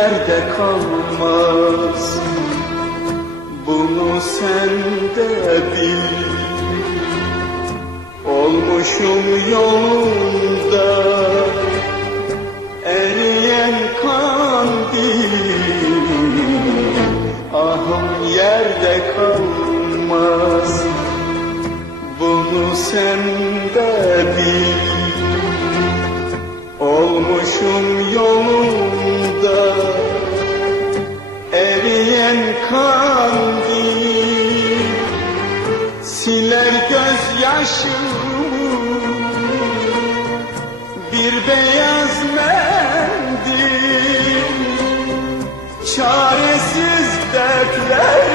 yerde kalmaz. Bunu sen de bil. Olmuşum yolunda. Eriyen kandil. Ahım yerde kalmaz. Bunu sen de bil Olmuşum yolunda. Eriyen kandil Siler gözyaşımı. Bir beyaz mendil. Çaresiz dertlere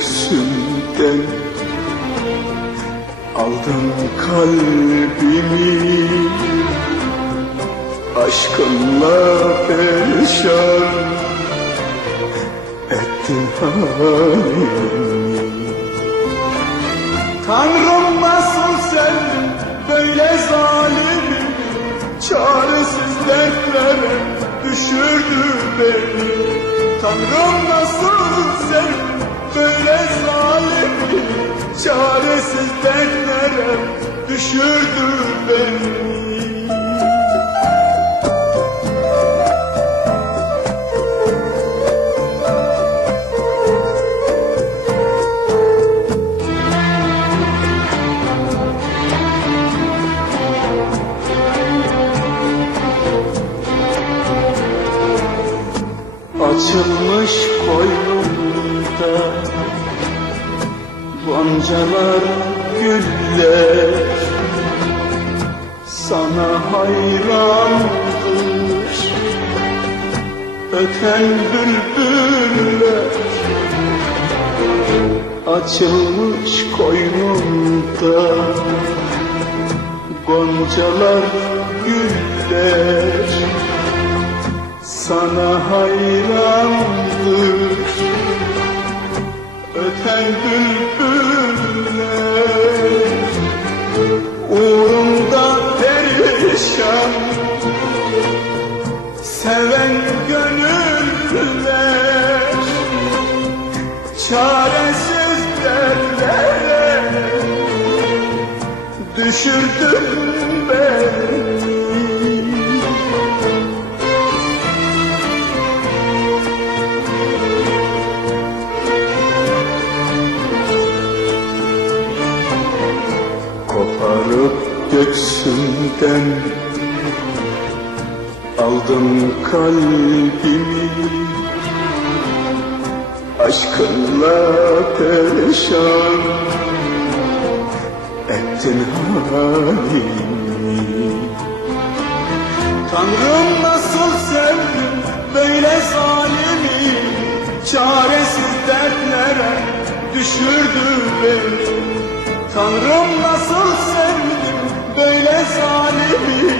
göksümden Aldın kalbimi Aşkınla perişan Ettin halimi. Tanrım nasıl sen böyle zalim Çaresiz dertlere düşürdü beni. Tanrım nasıl böyle zalim Çaresiz dertlere düşürdü beni. Açılmış koynumda Goncalar güller. Sana hayrandır Öten bülbüller. Açılmış koynumda Goncalar güller. Sana hayrandır öten bülbüller uğrunda perişan. Seven gönüller çaresiz dertlere düşürdün beni göksümden Aldın kalbimi. Aşkınla perişan Ettin halimi. Tanrım nasıl sevdim böyle zalimi. Çaresiz dertlere düşürdü beni. Tanrım nasıl sevdim Böyle zalimi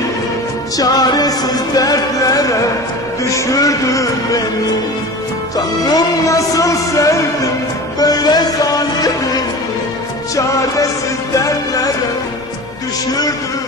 çaresiz dertlere düşürdün beni. Tanrım nasıl sevdim böyle zalimi çaresiz dertlere düşürdün